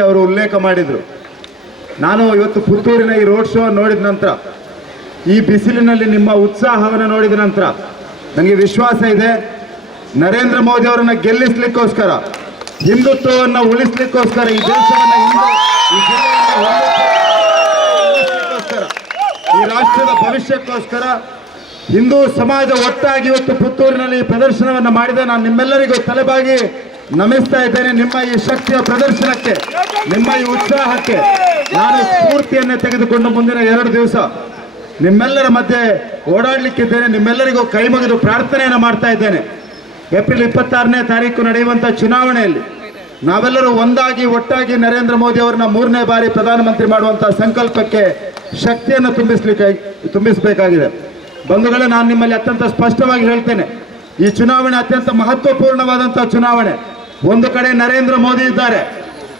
ಅವರು ಉಲ್ಲೇಖ ಮಾಡಿದರು. ನಾನು ಇವತ್ತು ಪುತ್ತೂರಿನ ಈ ರೋಡ್ ಶೋ ನೋಡಿದ ನಂತರ, ಈ ಬಿಸಿಲಿನಲ್ಲಿ ನಿಮ್ಮ ಉತ್ಸಾಹವನ್ನು ನೋಡಿದ ನಂತರ ನನಗೆ ವಿಶ್ವಾಸ ಇದೆ, ನರೇಂದ್ರ ಮೋದಿ ಅವರನ್ನು ಗೆಲ್ಲಿಸಲಿಕ್ಕೋಸ್ಕರ, ಹಿಂದುತ್ವವನ್ನು ಉಳಿಸಲಿಕ್ಕೋಸ್ಕರ, ಈ ದೇಶವನ್ನು ಈ ರಾಷ್ಟ್ರದ ಭವಿಷ್ಯಕ್ಕೋಸ್ಕರ ಹಿಂದೂ ಸಮಾಜ ಒಟ್ಟಾಗಿ ಇವತ್ತು ಪುತ್ತೂರಿನಲ್ಲಿ ಪ್ರದರ್ಶನವನ್ನು ಮಾಡಿದೆ. ನಾನು ನಿಮ್ಮೆಲ್ಲರಿಗೂ ತಲೆಬಾಗಿ ನಮಿಸ್ತಾ ಇದ್ದೇನೆ. ನಿಮ್ಮ ಈ ಶಕ್ತಿಯ ಪ್ರದರ್ಶನಕ್ಕೆ, ನಿಮ್ಮ ಈ ಉತ್ಸಾಹಕ್ಕೆ ನಾನು ಸ್ಫೂರ್ತಿಯನ್ನೇ ತೆಗೆದುಕೊಂಡು ಮುಂದಿನ 2 ದಿವಸ ನಿಮ್ಮೆಲ್ಲರ ಮಧ್ಯೆ ಓಡಾಡಲಿಕ್ಕಿದ್ದೇನೆ. ನಿಮ್ಮೆಲ್ಲರಿಗೂ ಕೈ ಮುಗಿದು ಪ್ರಾರ್ಥನೆಯನ್ನು ಮಾಡ್ತಾ ಇದ್ದೇನೆ. ಏಪ್ರಿಲ್ 26ನೇ ತಾರೀಕು ನಡೆಯುವಂಥ ಚುನಾವಣೆಯಲ್ಲಿ ನಾವೆಲ್ಲರೂ ಒಂದಾಗಿ ಒಟ್ಟಾಗಿ ನರೇಂದ್ರ ಮೋದಿ ಅವರನ್ನ 3ನೇ ಬಾರಿ ಪ್ರಧಾನಮಂತ್ರಿ ಮಾಡುವಂಥ ಸಂಕಲ್ಪಕ್ಕೆ ಶಕ್ತಿಯನ್ನು ತುಂಬಿಸಬೇಕಾಗಿದೆ. ಬಂಧುಗಳೇ, ನಾನು ನಿಮ್ಮಲ್ಲಿ ಅತ್ಯಂತ ಸ್ಪಷ್ಟವಾಗಿ ಹೇಳ್ತೇನೆ, ಈ ಚುನಾವಣೆ ಅತ್ಯಂತ ಮಹತ್ವಪೂರ್ಣವಾದಂಥ ಚುನಾವಣೆ. ಒಂದು ಕಡೆ ನರೇಂದ್ರ ಮೋದಿ ಇದ್ದಾರೆ.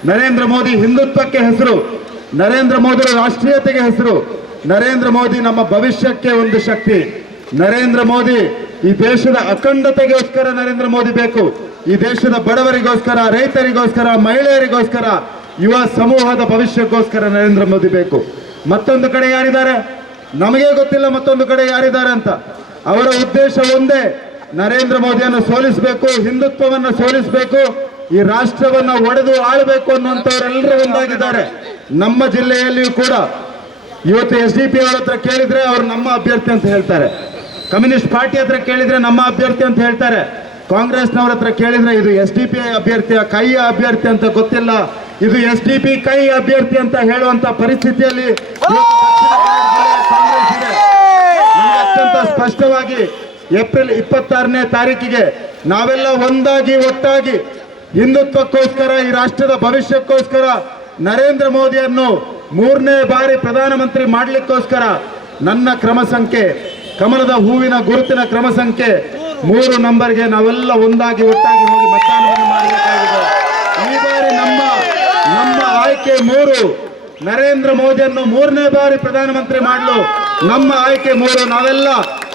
ನರೇಂದ್ರ ಮೋದಿ ಹಿಂದುತ್ವಕ್ಕೆ ಹೆಸರು, ನರೇಂದ್ರ ಮೋದಿ ರಾಷ್ಟ್ರೀಯತೆಗೆ ಹೆಸರು, ನರೇಂದ್ರ ಮೋದಿ ನಮ್ಮ ಭವಿಷ್ಯಕ್ಕೆ ಒಂದು ಶಕ್ತಿ. ನರೇಂದ್ರ ಮೋದಿ ಈ ದೇಶದ ಅಖಂಡತೆಗೋಸ್ಕರ ನರೇಂದ್ರ ಮೋದಿ ಬೇಕು. ಈ ದೇಶದ ಬಡವರಿಗೋಸ್ಕರ, ರೈತರಿಗೋಸ್ಕರ, ಮಹಿಳೆಯರಿಗೋಸ್ಕರ, ಯುವ ಸಮೂಹದ ಭವಿಷ್ಯಕ್ಕೋಸ್ಕರ ನರೇಂದ್ರ ಮೋದಿ ಬೇಕು. ಮತ್ತೊಂದು ಕಡೆ ಯಾರಿದ್ದಾರೆ ನಮಗೆ ಗೊತ್ತಿಲ್ಲ, ಮತ್ತೊಂದು ಕಡೆ ಯಾರಿದ್ದಾರೆ ಅಂತ. ಅವರ ಉದ್ದೇಶ ಒಂದೇ, ನರೇಂದ್ರ ಮೋದಿಯನ್ನು ಸೋಲಿಸಬೇಕು, ಹಿಂದುತ್ವವನ್ನು ಸೋಲಿಸಬೇಕು, ಈ ರಾಷ್ಟ್ರವನ್ನು ಒಡೆದು ಆಳಬೇಕು ಅನ್ನುವಂಥವರೆಲ್ಲರೂ ಒಂದಾಗಿದ್ದಾರೆ. ನಮ್ಮ ಜಿಲ್ಲೆಯಲ್ಲಿಯೂ ಕೂಡ ಇವತ್ತು SDP ಅವರ ಹತ್ರ ಕೇಳಿದ್ರೆ ಅವರು ನಮ್ಮ ಅಭ್ಯರ್ಥಿ ಅಂತ ಹೇಳ್ತಾರೆ, ಕಮ್ಯುನಿಸ್ಟ್ ಪಾರ್ಟಿ ಹತ್ರ ಕೇಳಿದ್ರೆ ನಮ್ಮ ಅಭ್ಯರ್ಥಿ ಅಂತ ಹೇಳ್ತಾರೆ, ಕಾಂಗ್ರೆಸ್ನವರ ಹತ್ರ ಕೇಳಿದ್ರೆ ಇದು SDP ಅಭ್ಯರ್ಥಿಯ ಕೈಯ ಅಭ್ಯರ್ಥಿ ಅಂತ ಗೊತ್ತಿಲ್ಲ, ಇದು SDP ಕೈ ಅಭ್ಯರ್ಥಿ ಅಂತ ಹೇಳುವಂತ ಪರಿಸ್ಥಿತಿಯಲ್ಲಿ ಕಾಂಗ್ರೆಸ್ ಇದೆ. ಅತ್ಯಂತ ಸ್ಪಷ್ಟವಾಗಿ ಏಪ್ರಿಲ್ 26ನೇ ತಾರೀಕಿಗೆ ನಾವೆಲ್ಲ ಒಂದಾಗಿ ಒಟ್ಟಾಗಿ ಹಿಂದುತ್ವಕ್ಕೋಸ್ಕರ, ಈ ರಾಷ್ಟ್ರದ ಭವಿಷ್ಯಕ್ಕೋಸ್ಕರ ನರೇಂದ್ರ ಮೋದಿಯನ್ನು 3ನೇ ಬಾರಿ ಪ್ರಧಾನಮಂತ್ರಿ ಮಾಡಲಿಕ್ಕೋಸ್ಕರ ನನ್ನ ಕ್ರಮ ಸಂಖ್ಯೆ, ಕಮಲದ ಹೂವಿನ ಗುರುತಿನ ಕ್ರಮ ಸಂಖ್ಯೆ 3 ನಂಬರ್ಗೆ ನಾವೆಲ್ಲ ಒಂದಾಗಿ ಒಟ್ಟಾಗಿ ಹೋಗಿ ಮತದಾನವನ್ನು ಮಾಡಬೇಕಾಗಿದೆ. ಈ ಬಾರಿ ನಮ್ಮ ಆಯ್ಕೆ 3, ನರೇಂದ್ರ ಮೋದಿಯನ್ನು 3ನೇ ಬಾರಿ ಪ್ರಧಾನಮಂತ್ರಿ ಮಾಡಲು ನಮ್ಮ ಆಯ್ಕೆ 3. ನಾವೆಲ್ಲ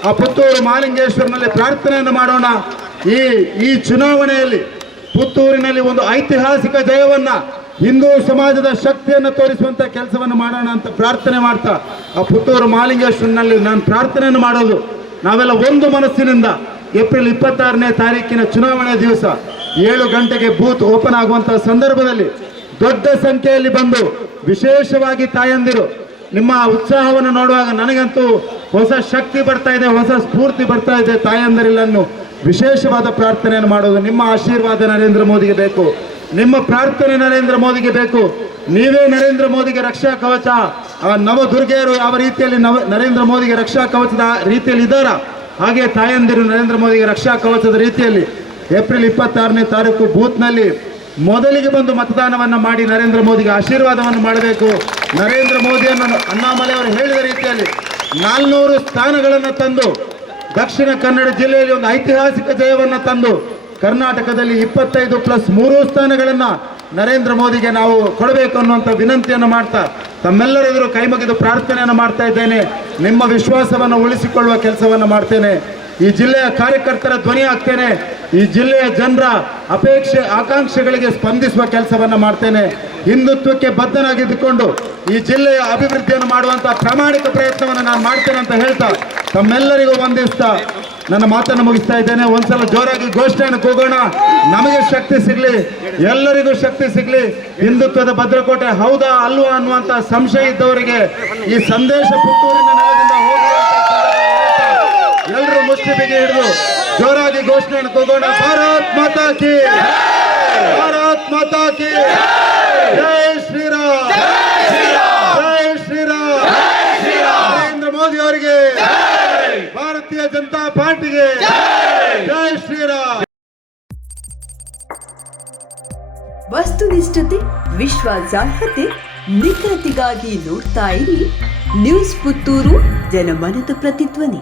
ಆ ಪುತ್ತೂರು ಮಹಾಲಿಂಗೇಶ್ವರನಲ್ಲಿ ಪ್ರಾರ್ಥನೆಯನ್ನು ಮಾಡೋಣ. ಈ ಚುನಾವಣೆಯಲ್ಲಿ ಪುತ್ತೂರಿನಲ್ಲಿ ಒಂದು ಐತಿಹಾಸಿಕ ಜಯವನ್ನ, ಹಿಂದೂ ಸಮಾಜದ ಶಕ್ತಿಯನ್ನು ತೋರಿಸುವಂತ ಕೆಲಸವನ್ನು ಮಾಡೋಣ ಅಂತ ಪ್ರಾರ್ಥನೆ ಮಾಡ್ತಾ, ಆ ಪುತ್ತೂರು ಮಹಾಲಿಂಗೇಶ್ವರನಲ್ಲಿ ನಾನು ಪ್ರಾರ್ಥನೆಯನ್ನು ಮಾಡೋದು, ನಾವೆಲ್ಲ ಒಂದು ಮನಸ್ಸಿನಿಂದ ಏಪ್ರಿಲ್ 26ನೇ ತಾರೀಕಿನ ಚುನಾವಣೆ ದಿವಸ 7 ಗಂಟೆಗೆ ಬೂತ್ ಓಪನ್ ಆಗುವಂತಹ ಸಂದರ್ಭದಲ್ಲಿ ದೊಡ್ಡ ಸಂಖ್ಯೆಯಲ್ಲಿ ಬಂದು, ವಿಶೇಷವಾಗಿ ತಾಯಂದಿರು, ನಿಮ್ಮ ಉತ್ಸಾಹವನ್ನು ನೋಡುವಾಗ ನನಗಂತೂ ಹೊಸ ಶಕ್ತಿ ಬರ್ತಾ ಇದೆ, ಹೊಸ ಸ್ಫೂರ್ತಿ ಬರ್ತಾ ಇದೆ. ತಾಯಂದಿರಲ್ಲನ್ನು ವಿಶೇಷವಾದ ಪ್ರಾರ್ಥನೆಯನ್ನು ಮಾಡೋದು. ನಿಮ್ಮ ಆಶೀರ್ವಾದ ನರೇಂದ್ರ ಮೋದಿಗೆ ಬೇಕು, ನಿಮ್ಮ ಪ್ರಾರ್ಥನೆ ನರೇಂದ್ರ ಮೋದಿಗೆ ಬೇಕು. ನೀವೇ ನರೇಂದ್ರ ಮೋದಿಗೆ ರಕ್ಷಾ ಕವಚ. ಆ ನವದುರ್ಗೆಯರು ಯಾವ ರೀತಿಯಲ್ಲಿ ನರೇಂದ್ರ ಮೋದಿಗೆ ರಕ್ಷಾ ಕವಚದ ರೀತಿಯಲ್ಲಿ ಇದ್ದಾರ, ಹಾಗೆ ತಾಯಂದಿರು ನರೇಂದ್ರ ಮೋದಿಗೆ ರಕ್ಷಾ ಕವಚದ ರೀತಿಯಲ್ಲಿ ಏಪ್ರಿಲ್ 26ನೇ ತಾರೀಕು ಬೂತ್ನಲ್ಲಿ ಮೊದಲಿಗೆ ಬಂದು ಮತದಾನವನ್ನು ಮಾಡಿ ನರೇಂದ್ರ ಮೋದಿಗೆ ಆಶೀರ್ವಾದವನ್ನು ಮಾಡಬೇಕು. ನರೇಂದ್ರ ಮೋದಿಯನ್ನು ಅಣ್ಣಾಮಲೈ ಅವರು ಹೇಳಿದ ರೀತಿಯಲ್ಲಿ 400 ಸ್ಥಾನಗಳನ್ನು ತಂದು, ದಕ್ಷಿಣ ಕನ್ನಡ ಜಿಲ್ಲೆಯಲ್ಲಿ ಒಂದು ಐತಿಹಾಸಿಕ ಜಯವನ್ನು ತಂದು, ಕರ್ನಾಟಕದಲ್ಲಿ 25+3 ಸ್ಥಾನಗಳನ್ನು ನರೇಂದ್ರ ಮೋದಿಗೆ ನಾವು ಕೊಡಬೇಕು ಅನ್ನುವಂಥ ವಿನಂತಿಯನ್ನು ಮಾಡ್ತಾ, ತಮ್ಮೆಲ್ಲರೆದುರು ಕೈ ಮುಗಿದು ಪ್ರಾರ್ಥನೆಯನ್ನು ಮಾಡ್ತಾ ಇದ್ದೇನೆ. ನಿಮ್ಮ ವಿಶ್ವಾಸವನ್ನು ಉಳಿಸಿಕೊಳ್ಳುವ ಕೆಲಸವನ್ನು ಮಾಡ್ತೇನೆ. ಈ ಜಿಲ್ಲೆಯ ಕಾರ್ಯಕರ್ತರ ಧ್ವನಿ ಆಗ್ತೇನೆ. ಈ ಜಿಲ್ಲೆಯ ಜನರ ಅಪೇಕ್ಷೆ ಆಕಾಂಕ್ಷೆಗಳಿಗೆ ಸ್ಪಂದಿಸುವ ಕೆಲಸವನ್ನು ಮಾಡ್ತೇನೆ. ಹಿಂದುತ್ವಕ್ಕೆ ಬದ್ಧನಾಗಿದ್ದುಕೊಂಡು ಈ ಜಿಲ್ಲೆಯ ಅಭಿವೃದ್ಧಿಯನ್ನು ಮಾಡುವಂಥ ಪ್ರಾಮಾಣಿಕ ಪ್ರಯತ್ನವನ್ನು ನಾನು ಮಾಡ್ತೇನೆ ಅಂತ ಹೇಳ್ತಾ, ತಮ್ಮೆಲ್ಲರಿಗೂ ವಂದಿಸ್ತಾ ನನ್ನ ಮಾತನ್ನು ಮುಗಿಸ್ತಾ ಇದ್ದೇನೆ. ಒಂದ್ಸಲ ಜೋರಾಗಿ ಘೋಷಣೆಯನ್ನು ಕೂಗೋಣ. ನಮಗೆ ಶಕ್ತಿ ಸಿಗಲಿ, ಎಲ್ಲರಿಗೂ ಶಕ್ತಿ ಸಿಗಲಿ. ಹಿಂದುತ್ವದ ಭದ್ರಕೋಟೆ ಹೌದಾ ಅಲ್ವಾ ಅನ್ನುವಂಥ ಸಂಶಯ ಇದ್ದವರಿಗೆ ಈ ಸಂದೇಶ ಪುತ್ತೂರಿನ ನೆಲದಿಂದ ಹೋಗುವಂತ ಎಲ್ಲರೂ ಮುಷ್ಟಿಬಿಗಿ ಹಿಡಿದು ಜೋರಾಗಿ ಘೋಷಣೆಯನ್ನು ಕೂಗೋಣ. ಭಾರತ್ ಮಾತಾ ಕಿ, ಭಾರತ್ ಮಾತಾ ಕಿ, ಜೈ ಶ್ರೀರಾಮ್, ಜೈ ಶ್ರೀರಾಮ್. ನರೇಂದ್ರ ಮೋದಿ ಅವರಿಗೆ, ಭಾರತೀಯ ಜನತಾ ಪಾರ್ಟಿಗೆ ಜೈ ಶ್ರೀರಾಮ್. ವಸ್ತುನಿಷ್ಠತೆ, ವಿಶ್ವಾಸಾರ್ಹತೆ, ನಿಖರತೆಗಾಗಿ ನೋಡ್ತಾ ಇರಿ ನ್ಯೂಸ್ ಪುತ್ತೂರು, ಜನಮನದ ಪ್ರತಿಧ್ವನಿ.